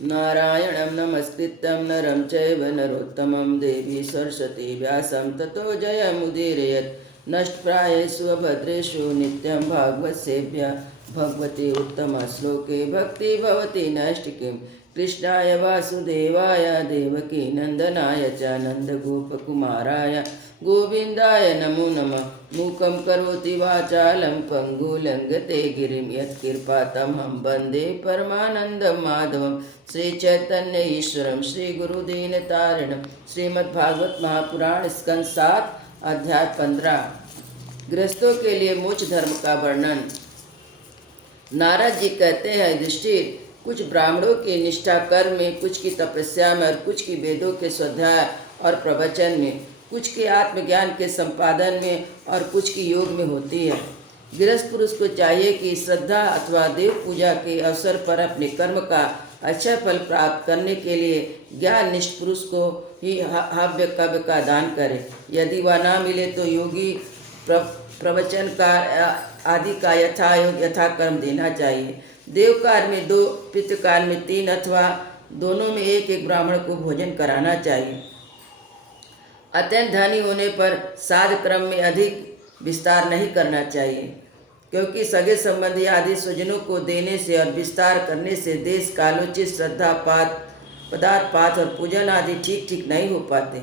नारायणं नमस्कृत्यं नरं चैव नरोत्तमं देवी सरस्वती व्यासं ततो जयमुदीरयेत्। नष्टप्रायेषु भद्रेषु नित्यं भागवतसेव्या भगवती उत्तमश्लोके भक्ति भवति नैष्टिकीं। कृष्णाय वासुदेवाय देवकी नन्दनाय च नन्दगोपकुमाराय गोविन्दाय नमो नमः। मूकं करोति वाचालं पङ्गुलङ्घते गिरिं यत्कृपातमहं वन्दे परमानन्दं माधवं। श्री चैतन्य ईश्वरम श्री गुरुदीन तारिणम। श्रीमद्भागवत महापुराण स्कंद 7 अध्याय 15। गृहस्थों के लिए मोक्ष धर्म का वर्णन। नारद जी कहते हैं, युधिष्ठिर, कुछ ब्राह्मणों की निष्ठा कर्म में, कुछ की तपस्या में और कुछ की वेदों के स्वाध्याय और प्रवचन में, कुछ के आत्मज्ञान के संपादन में और कुछ की योग में होती है। गृहस्थ पुरुष को चाहिए कि श्रद्धा अथवा देव पूजा के अवसर पर अपने कर्म का अच्छा फल प्राप्त करने के लिए ज्ञाननिष्ठ पुरुष को ही हव्य कव्य का दान करे। यदि वह ना मिले तो योगी प्रवचन का आदि का यथाकर्म देना चाहिए। देव कार्य में 2, पितृकाल में 3 अथवा दोनों में एक ब्राह्मण को भोजन कराना चाहिए। अत्यंत धनी होने पर साध क्रम में अधिक विस्तार नहीं करना चाहिए, क्योंकि सगे संबंधी आदि स्वजनों को देने से और विस्तार करने से देश कालोचित श्रद्धा पदार्थ पाठ और पूजन आदि ठीक नहीं हो पाते।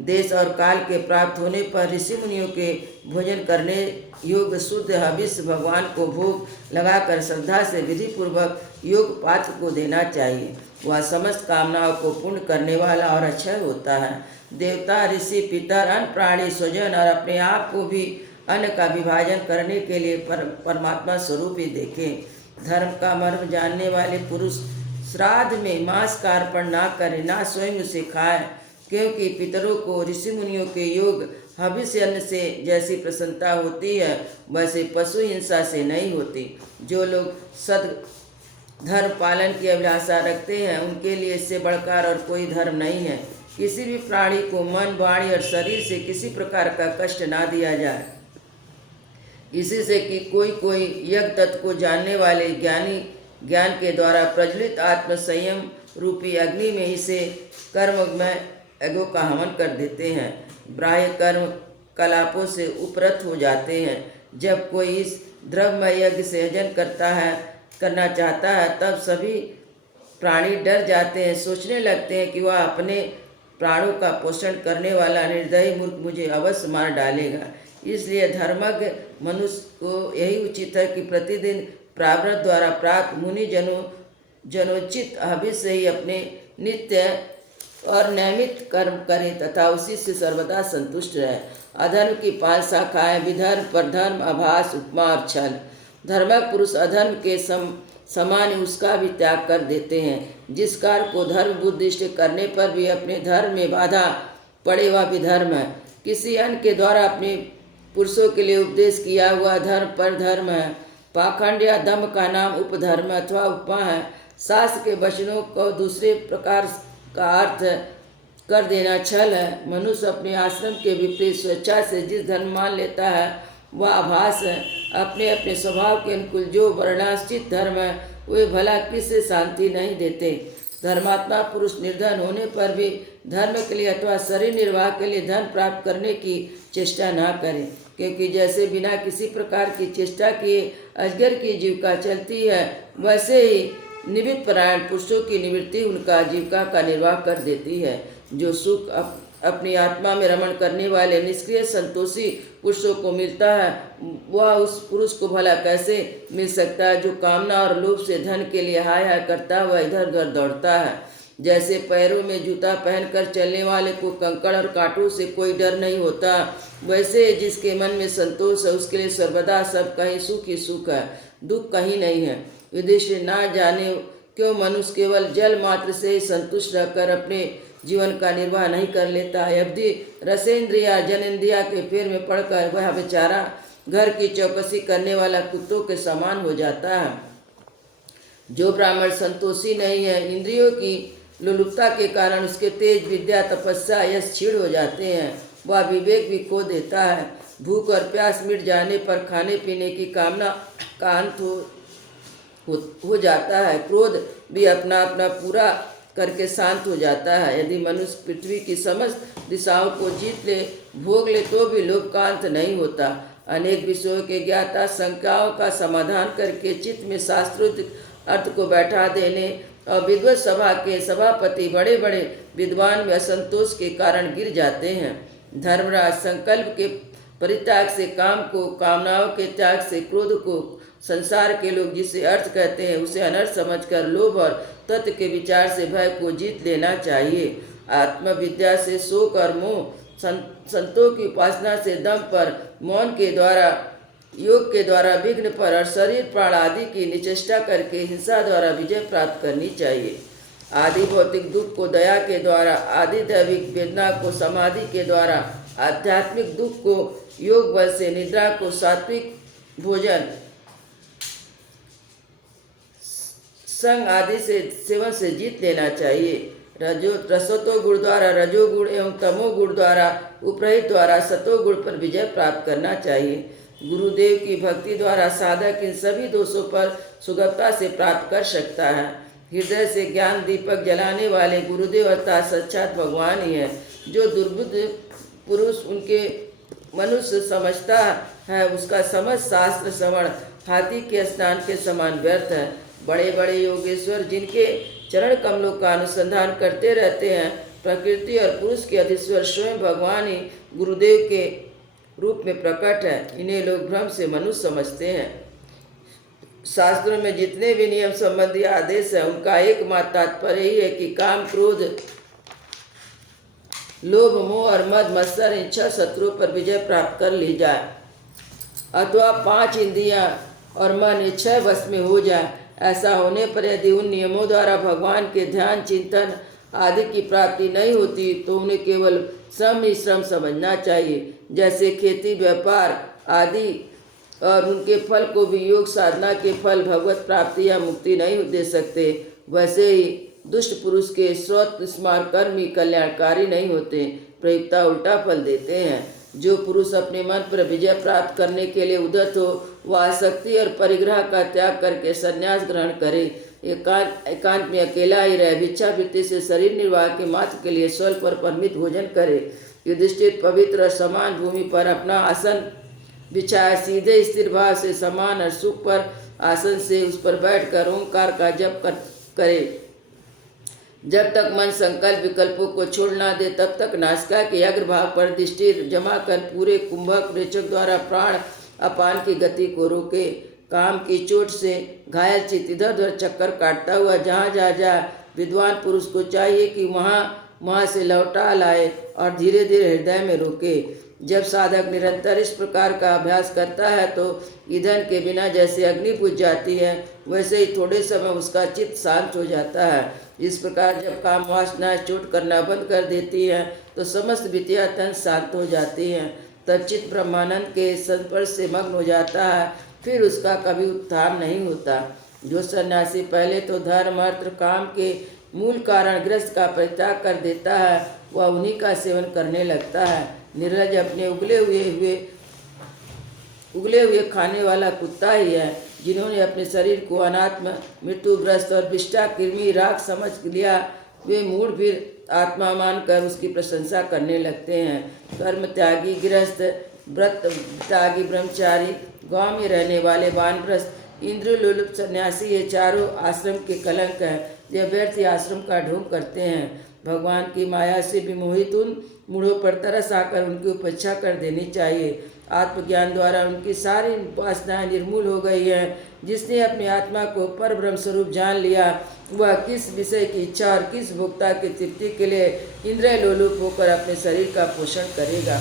देश और काल के प्राप्त होने पर ऋषि मुनियों के भोजन करने योग्य शुद्ध हविष्य भगवान को भोग लगाकर श्रद्धा से विधि पूर्वक योग पात्र को देना चाहिए। वह समस्त कामनाओं को पूर्ण करने वाला और अक्षय होता है। देवता, ऋषि, पितर, अन्य प्राणी, स्वजन और अपने आप को भी अन्न का विभाजन करने के लिए परमात्मा स्वरूप ही देखें। धर्म का मर्म जानने वाले पुरुष श्राद्ध में मांस का अर्पण ना करे, ना स्वयं उसे खाए, क्योंकि पितरों को ऋषि मुनियों के योग हविष्य अन्न से जैसी प्रसन्नता होती है वैसे पशु हिंसा से नहीं होती। जो लोग सद धर्म पालन की अभिलाषा रखते हैं उनके लिए इससे बढ़कर और कोई धर्म नहीं है। किसी भी प्राणी को मन, वाणी और शरीर से किसी प्रकार का कष्ट ना दिया जाए। इसी से कि कोई यज्ञ तत्व को जानने वाले ज्ञानी ज्ञान के द्वारा प्रज्वलित आत्म संयम रूपी अग्नि में इसे कर्ममय यज्ञों का हवन कर देते हैं। बाह्य कर्म कलापों से उपरत हो जाते हैं। जब कोई इस द्रव्यमय यज्ञ से यजन करना चाहता है तब सभी प्राणी डर जाते हैं, सोचने लगते हैं कि वह अपने प्राणों का पोषण करने वाला निर्दयी मूर्ख मुझे अवश्य मार डालेगा। इसलिए धर्मज्ञ मनुष्य को यही उचित है कि प्रतिदिन प्रारब्ध द्वारा प्राप्त मुनि जनोचित हविष्य से ही अपने नित्य और नियमित कर्म करे तथा उसी से सर्वदा संतुष्ट रहे। अधर्म की 5 शाखाएं विधर्म, परधर्म, आभास, उपमा और छल। धर्मज्ञ पुरुष अधर्म के समान उसका भी त्याग कर देते हैं। जिस कार्य को धर्म बुद्धिष्ट करने पर भी अपने धर्म में बाधा पड़े वह विधर्म है। किसी अन्य के द्वारा अपने पुरुषों के लिए उपदेश किया हुआ धर्म पर धर्म है। पाखंड या दम्भ का नाम उपधर्म अथवा उपमा है। शास्त्र के वचनों को दूसरे प्रकार का अर्थ कर देना छल है। मनुष्य अपने आश्रम के विपरीत स्वेच्छा से जिस धर्म मान लेता है वह आभास है। अपने अपने स्वभाव के अनुकूल जो वर्णाश्चित धर्म है वे भला किससे शांति नहीं देते। धर्मात्मा पुरुष निर्धन होने पर भी धर्म के लिए अथवा शरीर निर्वाह के लिए धन प्राप्त करने की चेष्टा ना करें, क्योंकि जैसे बिना किसी प्रकार की चेष्टा किए अजगर की जीविका चलती है वैसे ही निवृत्त परायण पुरुषों की निवृत्ति उनका जीविका का निर्वाह कर देती है। जो सुख अपनी आत्मा में रमण करने वाले निष्क्रिय संतोषी पुरुषों को मिलता है वह उस पुरुष को भला कैसे मिल सकता है जो कामना और लोभ से धन के लिए हाय हाय करता हुआ इधर उधर दौड़ता है। जैसे पैरों में जूता पहनकर चलने वाले को कंकड़ और कांटों से कोई डर नहीं होता, वैसे जिसके मन में संतोष है उसके लिए सर्वदा सब कहीं सुख ही सुख है, दुख कहीं नहीं है। युधिष्ठिर, ना जाने क्यों मनुष्य केवल जल मात्र से ही संतुष्ट रहकर अपने जीवन का निर्वाह नहीं कर लेता है। यदि रसेंद्रिया जनेन्द्रिया के फेर में पड़कर वह बेचारा घर की चौकसी करने वाला कुत्तों के समान हो जाता है। जो ब्राह्मण संतोषी नहीं है, इंद्रियों की लोलुपता के कारण उसके तेज, विद्या, तपस्या, यश क्षीण हो जाते हैं। वह विवेक भी खो देता है। भूख और प्यास मिट जाने पर खाने पीने की कामना का अंत हो जाता है। क्रोध भी अपना अपना पूरा करके शांत हो जाता है। यदि मनुष्य पृथ्वी की समस्त दिशाओं को जीत ले, भोग ले, तो भी लोभ का अंत नहीं होता। अनेक विषयों के ज्ञाता शंकाओं का समाधान करके चित्त में शास्त्रोक्त अर्थ को बैठा देने और विद्वत सभा के सभापति बड़े बड़े विद्वान में असंतोष के कारण गिर जाते हैं। धर्मराज संकल्प के परित्याग से काम को, कामनाओं के त्याग से क्रोध को, संसार के लोग जिसे अर्थ कहते हैं उसे अनर्थ समझकर लोभ और तत्व के विचार से भय को जीत लेना चाहिए। आत्मविद्या से शोक और मोह, संतों की उपासना से दम पर, मौन के द्वारा, योग के द्वारा विघ्न पर और शरीर प्राण आदि की निचेष्टा करके हिंसा द्वारा विजय प्राप्त करनी चाहिए। आदि भौतिक दुख को दया के द्वारा, आदि दैविक वेदना को समाधि के द्वारा, आध्यात्मिक दुख को योग बल से, निद्रा को सात्विक भोजन, संग आदि से सेवन से जीत लेना चाहिए। रसतो गुण द्वारा, रजोगुण एवं तमोगुण द्वारा, उपरहित द्वारा सतोगुण पर विजय प्राप्त करना चाहिए। गुरुदेव की भक्ति द्वारा साधक इन सभी दोषों पर सुगमता से प्राप्त कर सकता है। हृदय से ज्ञान दीपक जलाने वाले गुरुदेव अर्थात साक्षात भगवान ही है। जो दुर्बुद्ध पुरुष उनके मनुष्य समझता है, उसका समझ शास्त्र श्रवण हाथी के स्नान के समान व्यर्थ है। बड़े बड़े योगेश्वर जिनके चरण कमलों का अनुसंधान करते रहते हैं, प्रकृति और पुरुष के अधीश्वर स्वयं भगवान ही गुरुदेव के रूप में प्रकट है। इन्हें लोग भ्रम से मनुष्य समझते हैं। शास्त्रों में जितने भी नियम संबंधी आदेश है, उनका एकमात्र तात्पर्य ही है कि काम, क्रोध, लोभ, मोह और मद मत्सर इन 6 शत्रुओं पर विजय प्राप्त कर ली जाए, अथवा 5 इंद्रियां और मन ये 6 वश में हो जाए। ऐसा होने पर यदि उन नियमों द्वारा भगवान के ध्यान, चिंतन आदि की प्राप्ति नहीं होती, तो उन्हें केवल श्रम ही श्रम समझना चाहिए। जैसे खेती, व्यापार आदि और उनके फल को भी योग साधना के फल भगवत प्राप्ति या मुक्ति नहीं दे सकते, वैसे ही दुष्ट पुरुष के श्रोत स्मार कर्म ही कल्याणकारी नहीं होते, प्रयुक्ता उल्टा फल देते हैं। जो पुरुष अपने मन पर विजय प्राप्त करने के लिए उद्यत हो, वह आसक्ति और परिग्रह का त्याग करके संन्यास ग्रहण करे, एकांत में अकेला ही रहे, भिक्षावृत्ति से शरीर निर्वाह के मात्र के लिए स्वल्प और परिमित भोजन करे, युधिष्ठिर पवित्र और समान भूमि पर अपना आसन बिछाए, सीधे स्थिर भाव से समान और सुख पर आसन से उस पर बैठकर ओंकार का जप करे। जब तक मन संकल्प विकल्पों को छोड़ ना दे, तब तक नासिका के अग्रभाग पर दृष्टि जमा कर पूरे कुंभक रेचक द्वारा प्राण अपान की गति को रोके। काम की चोट से घायल चित्त इधर उधर चक्कर काटता हुआ जहाँ जा विद्वान पुरुष को चाहिए कि वहाँ से लौटा लाए और धीरे धीरे हृदय में रोके। जब साधक निरंतर इस प्रकार का अभ्यास करता है तो ईंधन के बिना जैसे अग्नि बुझ जाती है, वैसे ही थोड़े समय उसका चित्त शांत हो जाता है। इस प्रकार जब काम वासनाएं चोट करना बंद कर देती हैं तो समस्त विद्या तन शांत हो जाती हैं। तब चित्त ब्रह्मानंद के संस्पर्श से मग्न हो जाता है, फिर उसका कभी उत्थान नहीं होता। जो सन्यासी पहले तो धर्म अर्थ काम के मूल कारण गृहस्थ का परित्याग कर देता है, वह उन्हीं का सेवन करने लगता है। निर्लज अपने उगले हुए खाने वाला कुत्ता ही है। जिन्होंने अपने शरीर को अनात्म, मृत्युग्रस्त और विष्टा कृमि राख समझ लिया, वे मूढ़ फिर आत्मा मानकर उसकी प्रशंसा करने लगते हैं। कर्म त्यागी गृहस्थ, व्रत त्यागी ब्रह्मचारी, गांव में रहने वाले वानप्रस्थ, इंद्र लोलुप सन्यासी, ये चारों आश्रम के कलंक है। यह व्यर्थ आश्रम का ढोंग करते हैं। भगवान की माया से विमोहित उन मूढ़ों पर तरस आकर उनकी उपेक्षा कर देनी चाहिए। आत्मज्ञान द्वारा उनकी सारी वासनाएं निर्मूल हो गई हैं। जिसने अपनी आत्मा को पर ब्रह्म स्वरूप जान लिया, वह किस विषय की इच्छा और किस भोक्ता की तृप्ति के लिए इंद्रिय लोलुप होकर अपने शरीर का पोषण करेगा।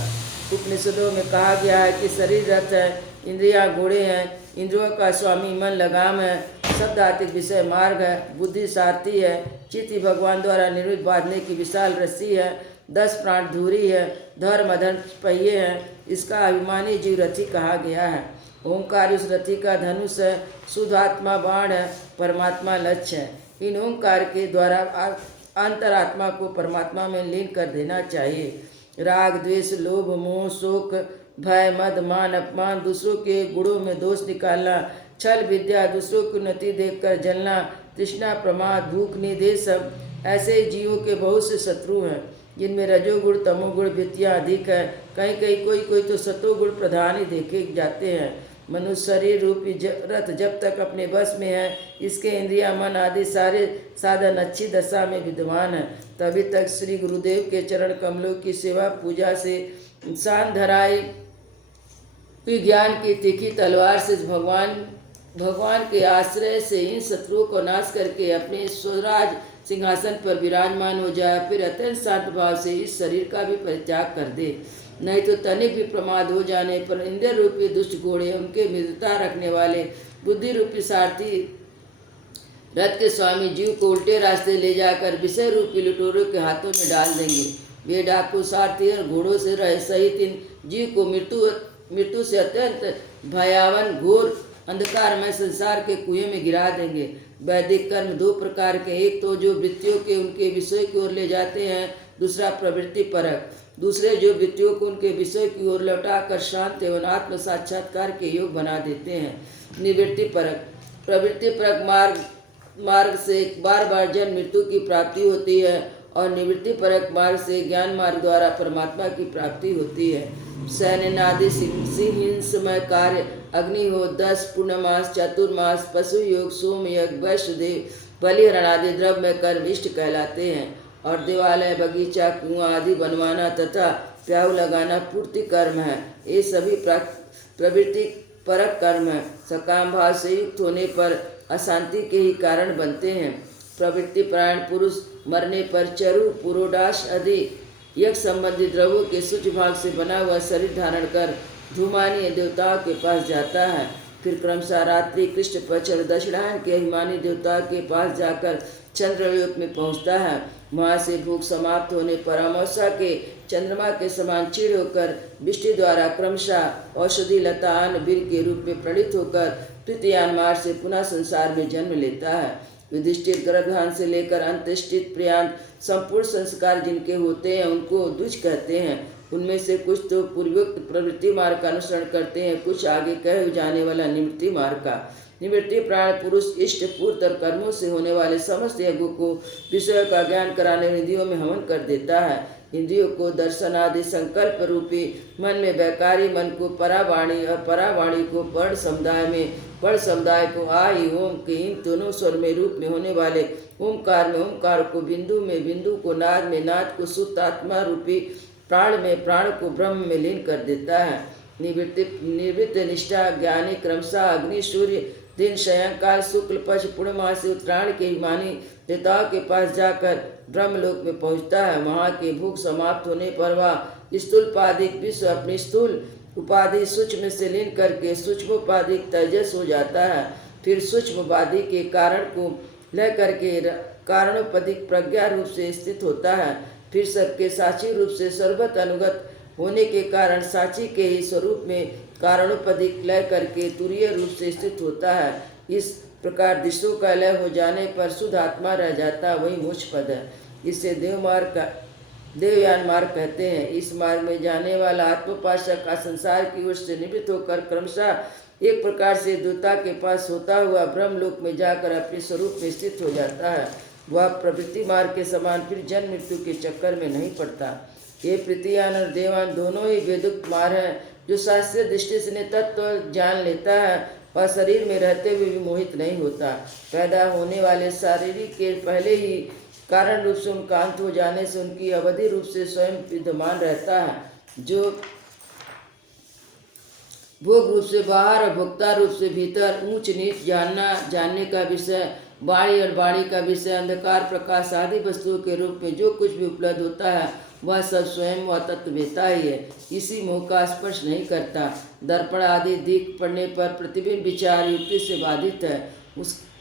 उपनिषदों में कहा गया है कि शरीर रथ है, इंद्रियां घोड़े हैं, इंद्रियों का स्वामी मन लगाम है, शब्द आर्थिक विषय मार्ग है, बुद्धि सारथी है, चित्त ही भगवान द्वारा निर्मित बांधने की विशाल रस्सी है, 10 प्राण धूरी है, धर्म अधर्म पहिए हैं। इसका अभिमानी जीव रथी कहा गया है। ओंकार उस रथी का धनुष है, शुद्ध आत्मा बाण है, परमात्मा लक्ष्य है। इन ओंकार के द्वारा अंतरात्मा को परमात्मा में लीन कर देना चाहिए। राग द्वेष लोभ मोह शोक भय मद मान अपमान, दूसरों के गुणों में दोष निकालना, छल विद्या, दूसरों की उन्नति देखकर जलना, तृष्णा, प्रमाद, भूख, नींद, ये सब ऐसे ही जीवों के बहुत से शत्रु हैं जिनमें रजोगुण तमोगुण वृत्तियाँ अधिक है। कहीं कहीं कोई कोई तो सतोगुण प्रधान ही देखे जाते हैं। मनुष्य शरीर रूपी रथ जब तक अपने बस में है, इसके इंद्रिया मन आदि सारे साधन अच्छी दशा में विद्यमान है, तभी तक श्री गुरुदेव के चरण कमलों की सेवा पूजा से शान धराए ज्ञान की तीखी तलवार से भगवान के आश्रय से इन शत्रुओं को नाश करके अपने स्वराज सिंहासन पर विराजमान हो जाए, फिर अत्यंत शांत भाव से इस शरीर का भी परित्याग कर दे। नहीं तो तनिक भी प्रमाद हो जाने पर इंद्र रूपी दुष्ट घोड़े, उनके मित्रता रखने वाले बुद्धि रूपी सारथी रथ के स्वामी जीव को उल्टे रास्ते ले जाकर विषय रूपी लुटेरों के हाथों में डाल देंगे। वे डाकू सारथी और घोड़ों से रहे सहित इन जीव को मृत्यु से अत्यंत भयावन घोर अंधकार में संसार के कुएं में गिरा देंगे। वैदिक कर्म दो प्रकार के, एक तो जो वृत्तियों के उनके विषय की ओर ले जाते हैं, दूसरा प्रवृत्ति परक। दूसरे जो वृत्तियों को उनके विषय की ओर लौटाकर शांत एवं आत्म साक्षात्कार के योग बना देते हैं। निवृत्ति परक। प्रवृत्ति परक मार्ग से बार बार जन्म मृत्यु की प्राप्ति होती है और निवृत्ति परक मार्ग से ज्ञान मार्ग द्वारा परमात्मा की प्राप्ति होती है। सैन्यनादि सिंहिंसमय कार्य, अग्निहोत्र, 10 पूर्णमास, चतुर्मास, पशु योग, सोम यज्ञ, वैष्णदेव, बलिहरण आदि द्रव्य कर्म इष्ट कहलाते हैं। और देवालय, बगीचा, कुआं आदि बनवाना तथा प्याऊ लगाना पूर्ति कर्म है। ये सभी प्रवृत्ति परक कर्म है। सकाम भाव से युक्त होने पर अशांति के ही कारण बनते हैं। प्रवृत्ति परायण पुरुष मरने पर चरु, पुरोडाश आदि यज्ञ संबंधी द्रव्यों के सूक्ष्म भाग से बना हुआ शरीर धारण कर धूमानीय देवताओं के पास जाता है। फिर क्रमशः रात्रि, कृष्ण पक्ष और दक्षिणायन के अभिमानी देवताओं के पास जाकर चंद्रलोक में पहुंचता है। वहाँ से भूख समाप्त होने पर अमावस्या के चंद्रमा के समान क्षीण होकर वृष्टि द्वारा क्रमशः औषधि लता अन्न बीर के रूप में प्रणीत होकर तृतीयान मार्ग से पुनः संसार में जन्म लेता है। युधिष्ठिर गर्भधान से लेकर अंत्येष्टि पर्यंत संपूर्ण संस्कार जिनके होते हैं उनको द्विज कहते हैं। उनमें से कुछ तो पूर्वोक्त प्रवृत्ति मार्ग का अनुसरण करते हैं, कुछ आगे कहे जाने वाला निवृत्ति मार्ग का। निवृत्ति प्राण पुरुष इष्ट पूर्त और कर्मों से होने वाले समस्त यज्ञों को विषयों का ज्ञान कराने इंद्रियों में हवन कर देता है। इंद्रियों को दर्शन आदि संकल्प रूपी मन में वैकारी मन को परावाणी और परावाणी को पर्ण समुदाय को आई ओम के इन दोनों स्वर में रूप में होने वाले ओमकार में ओमकार को, बिंदु में बिंदु को, नाद में नाद को, शुद्ध आत्मा रूपी प्राण में प्राण को ब्रह्म में लीन कर देता है। निवृत्त निष्ठा ज्ञानी क्रमशः अग्नि, सूर्य, दिन, शयंकाल, शुक्ल पक्ष, पूर्णमासी, उत्तरायण के हिमानी देवताओं के पास जाकर ब्रह्मलोक में पहुंचता है। वहाँ के भूख समाप्त होने पर वह स्थूलपादिक विश्व अपनी स्थूल उपाधि सूक्ष्म से लीन करके सूक्ष्मोपाधिक तेजस हो जाता है। फिर सूक्ष्मवादी के कारण को लय करके कारणोपदिक प्रज्ञा रूप से स्थित होता है। फिर सबके साक्षी रूप से सर्वत अनुगत होने के कारण साक्षी के ही स्वरूप में कारणोपदिक लय करके तुरीय रूप से स्थित होता है। इस प्रकार दिशों का लय हो जाने पर शुद्ध आत्मा रह जाता है, वही मोक्ष पद है। इसे देवयान मार्ग कहते हैं। इस मार्ग में जाने वाला आत्मोपासक का संसार की ओर से निवृत्त होकर क्रमशः एक प्रकार से देवता के पास होता हुआ ब्रह्मलोक में जाकर अपने स्वरूप में स्थित हो जाता है। वह प्रवृत्ति मार्ग के समान फिर जन्म मृत्यु के चक्कर में नहीं पड़ता। ये पृथ्वीयान और देवान दोनों ही वेदुक्त मार्ग हैं। जो शास्त्रीय दृष्टि से तत्व जान लेता है वह शरीर में रहते हुए भी मोहित नहीं होता। पैदा होने वाले शारीरिक के पहले ही कारण रूप से उनका अंत हो जाने से उनकी अवधि रूप से स्वयं विद्यमान रहता है। जो भोग रूप से बाहर और भोक्ता रूप से भीतर, ऊंच नीच जानने का विषय, वाणी और वाणी का विषय, अंधकार प्रकाश आदि वस्तुओं के रूप में जो कुछ भी उपलब्ध होता है वह सब स्वयं वह तत्ववेता ही है। इसी मोह का स्पर्श नहीं करता। दर्पण आदि दिख पड़ने पर प्रतिबिंब विचार युक्ति से बाधित है,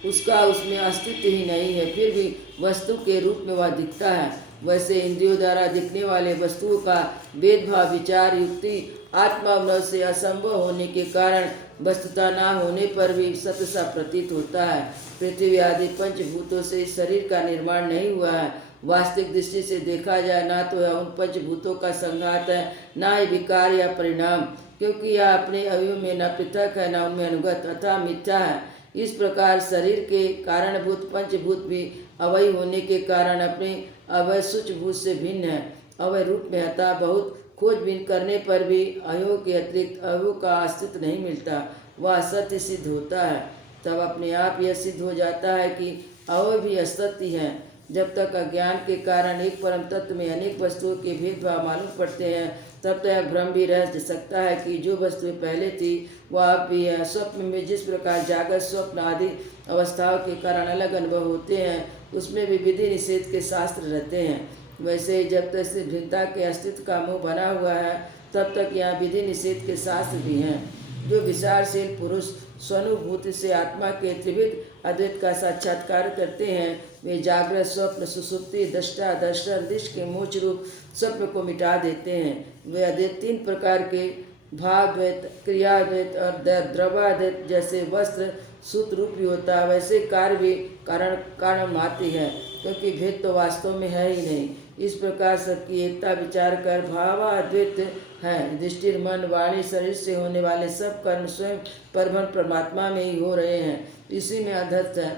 उसका उसमें अस्तित्व ही नहीं है, फिर भी वस्तु के रूप में वह दिखता है। वैसे इंद्रियों द्वारा दिखने वाले वस्तुओं का भेदभाव विचार युक्ति आत्मावनव से असंभव होने के कारण वस्तुता न होने पर भी सत्य सा प्रतीत होता है। पृथ्वी आदि पंचभूतों से इस शरीर का निर्माण नहीं हुआ है। वास्तविक दृष्टि से देखा जाए ना तो यह उन पंचभूतों का संघात है, ना ही विकार या परिणाम, क्योंकि यह अपने अवयव में न पृथक है न उनमें अनुगत अथवा मिथ्या है। इस प्रकार शरीर के कारणभूत पंचभूत भी अवय होने के कारण अपने अवय सूचभूत से भिन्न है, अवय रूप में। अतः बहुत खोजबीन करने पर भी अवयव के अतिरिक्त अवयव का अस्तित्व नहीं मिलता, वह असत्य सिद्ध होता है। तब अपने आप यह सिद्ध हो जाता है कि अवयव भी असत्य है। जब तक अज्ञान के कारण एक परम तत्व में अनेक वस्तुओं के भेदभाव मालूम पड़ते हैं, तब तक भ्रम भी रह सकता है कि जो वस्तुएं पहले थी वह अब भी है। स्वप्न में जिस प्रकार जागृत स्वप्न आदि अवस्थाओं के कारण अलग अनुभव होते हैं, उसमें भी विधि निषेध के शास्त्र रहते हैं। वैसे ही जब तक से भिन्नता के अस्तित्व का मोह बना हुआ है, तब तक यहाँ विधि निषेध के शास्त्र भी हैं। जो विचारशील पुरुष स्वानुभूति से आत्मा के त्रिविध अद्वैत का साक्षात्कार करते हैं, वे जागृत स्वप्न सुसुप्ति दृष्टा दर्शन दृश्य के मोक्ष रूप स्वप्न को मिटा देते हैं। वे अद्वैत तीन प्रकार के भावद्वैत, क्रियाद्वैत और द्रवाद्वैत जैसे वस्त्र सूत्र रूपी होता है, वैसे कार्य भी कारण मात्र है, क्योंकि भेद तो वास्तव में है ही नहीं। इस प्रकार सबकी एकता विचार कर भावाद्वैत है। दृष्टि मन वाणी शरीर से होने वाले सब कर्म स्वयं परब्रह्म परमात्मा में ही हो रहे हैं, इसी में अध्यस्त है।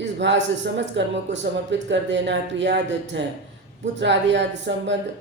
इस भाव से समस्त कर्मों को समर्पित कर देना क्रियाद्वैत है। पुत्र आदि संबंध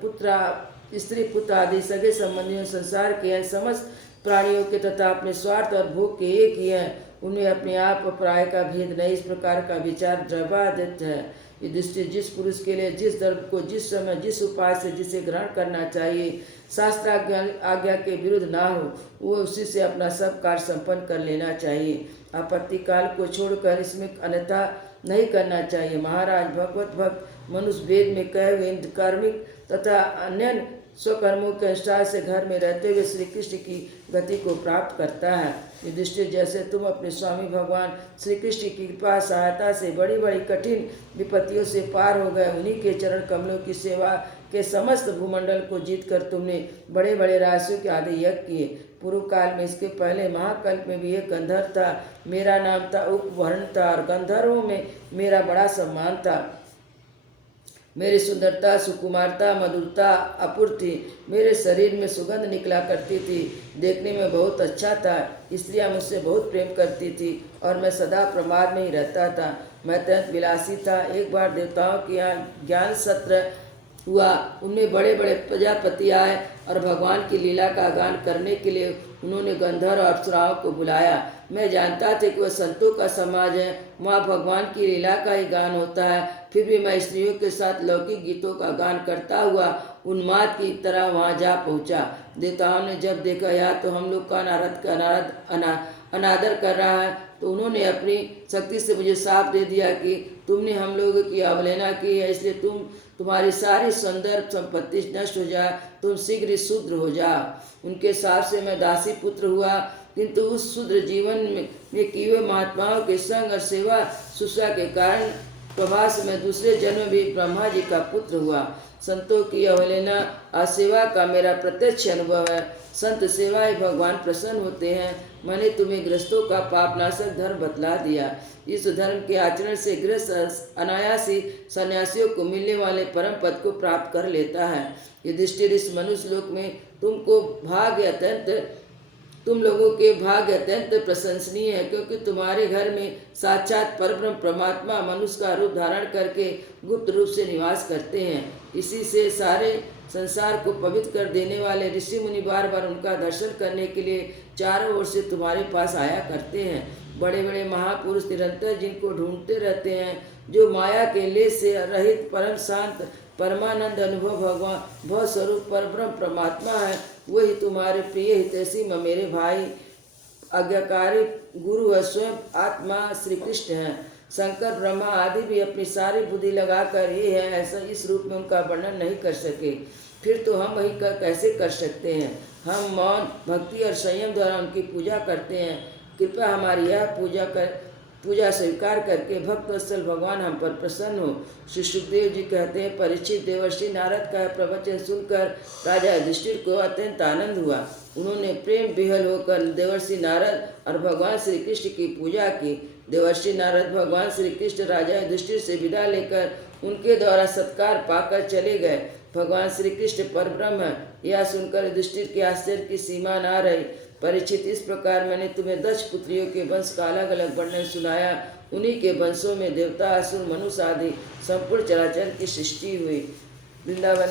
स्त्री पुत्र आदि सगे संबंधियों संसार के हैं, समस्त प्राणियों के तथा अपने स्वार्थ और भोग के एक ही हैं, उनमें अपने आप प्राय का भेद नहीं। इस प्रकार का विचार द्रवाद्वैत है। ये दृष्टि जिस पुरुष के लिए जिस धर्म को जिस समय जिस उपाय से जिसे ग्रहण करना चाहिए, शास्त्र आज्ञा के विरुद्ध ना हो, वो उसी से अपना सब कार्य संपन्न कर लेना चाहिए। आपत्ति काल को छोड़कर इसमें अन्यथा नहीं करना चाहिए। महाराज भगवत भक्त मनुष्य वेद में कहे हुए कार्मिक तथा अन्य स्वकर्मों के अनुसार से घर में रहते हुए श्री कृष्ण की गति को प्राप्त करता है। युधिष्ठिर, जैसे तुम अपने स्वामी भगवान श्री कृष्ण की कृपा सहायता से बड़ी बड़ी कठिन विपत्तियों से पार हो गए, उन्हीं के चरण कमलों की सेवा के समस्त भूमंडल को जीतकर तुमने बड़े बड़े राशियों के आदि यज्ञ किए। पूर्व काल में, इसके पहले महाकल्प में भी एक गंधर्व था, मेरा नाम था उपवर्ण था, और गंधर्वों में मेरा बड़ा सम्मान था। मेरी सुंदरता सुकुमारता मधुरता अपूर्व थी, मेरे शरीर में सुगंध निकला करती थी, देखने में बहुत अच्छा था, स्त्रियां मुझसे बहुत प्रेम करती थी और मैं सदा प्रमाद में ही रहता था। मैं अत्यंत विलासी था। एक बार देवताओं के यहाँ ज्ञान सत्र हुआ, उनमें बड़े बड़े प्रजापति आए और भगवान की लीला का गान करने के लिए उन्होंने गंधर्व और अप्सराओं को बुलाया। मैं जानता था कि वह संतों का समाज है, वहाँ भगवान की लीला का ही गान होता है, फिर भी मैं स्त्रियों के साथ लौकिक गीतों का गान करता हुआ उन्माद की तरह वहाँ जा पहुँचा। देवताओं ने जब देखा या तो हम लोग का अनादर कर रहा है, तो उन्होंने अपनी शक्ति से मुझे साफ दे दिया कि तुमने हम लोगों की अवहेलना की है, इसलिए तुम्हारी सारी सौंदर्य संपत्ति नष्ट हो जाए, तुम शीघ्र ही शूद्र हो जाओ। उनके साथ से मैं दासी पुत्र हुआ, किंतु उस शूद्र जीवन में किए हुए महात्माओं के संग और सेवा शुश्रूषा के कारण प्रभाव से मैं दूसरे जन्म भी ब्रह्मा जी का पुत्र हुआ। संतों की अवहेलना असेवा का मेरा प्रत्यक्ष अनुभव है। संत सेवा ही भगवान प्रसन्न होते हैं। मैंने तुम्हें गृहस्थों का पापनाशक धर्म बतला दिया। इस धर्म के आचरण से गृहस्थ अनायास ही सन्यासियों को मिलने वाले परम पद को प्राप्त कर लेता है। युधिष्ठिर, इस मनुष्य लोक में तुम लोगों के भाग्य अत्यंत प्रशंसनीय है, क्योंकि तुम्हारे घर में साक्षात परब्रह्म परमात्मा मनुष्य का रूप धारण करके गुप्त रूप से निवास करते हैं। इसी से सारे संसार को पवित्र कर देने वाले ऋषि मुनि बार बार उनका दर्शन करने के लिए चारों ओर से तुम्हारे पास आया करते हैं। बड़े बड़े महापुरुष निरंतर जिनको ढूंढते रहते हैं, जो माया के लेस से रहित परम शांत परमानंद अनुभव भगवान भव स्वरूप परब्रह्म परमात्मा है, वही तुम्हारे प्रिय हितैषी मेरे भाई आज्ञाकारी गुरु है, स्वयं आत्मा श्री कृष्ण है। शंकर ब्रह्मा आदि भी अपनी सारी बुद्धि लगाकर ये है ऐसा इस रूप में उनका वर्णन नहीं कर सके, फिर तो हम वही कैसे कर सकते हैं। हम मौन भक्ति और संयम द्वारा उनकी पूजा करते हैं। कृपया हमारी यह पूजा स्वीकार करके भक्तवत्सल भगवान हम पर प्रसन्न हो। श्री सुखदेव जी कहते हैं, परीक्षित देवर्षि नारद का प्रवचन सुनकर राजा युधिष्ठिर को अत्यंत आनंद हुआ। उन्होंने प्रेम विहल होकर देवर्षि नारद और भगवान श्री कृष्ण की पूजा की। देवर्षि नारद भगवान श्री कृष्ण राजा युधिष्ठिर से विदा लेकर उनके द्वारा सत्कार पाकर चले गए। भगवान श्री कृष्ण परब्रह्म। यह सुनकर युधिष्ठिर के आश्चर्य की सीमा ना रही। परीक्षित, इस प्रकार मैंने तुम्हें 10 पुत्रियों के वंश का अलग अलग वर्णन सुनाया। उन्हीं के वंशों में देवता, असुर, मनुष्य आदि संपूर्ण चराचर की सृष्टि हुई। वृंदावन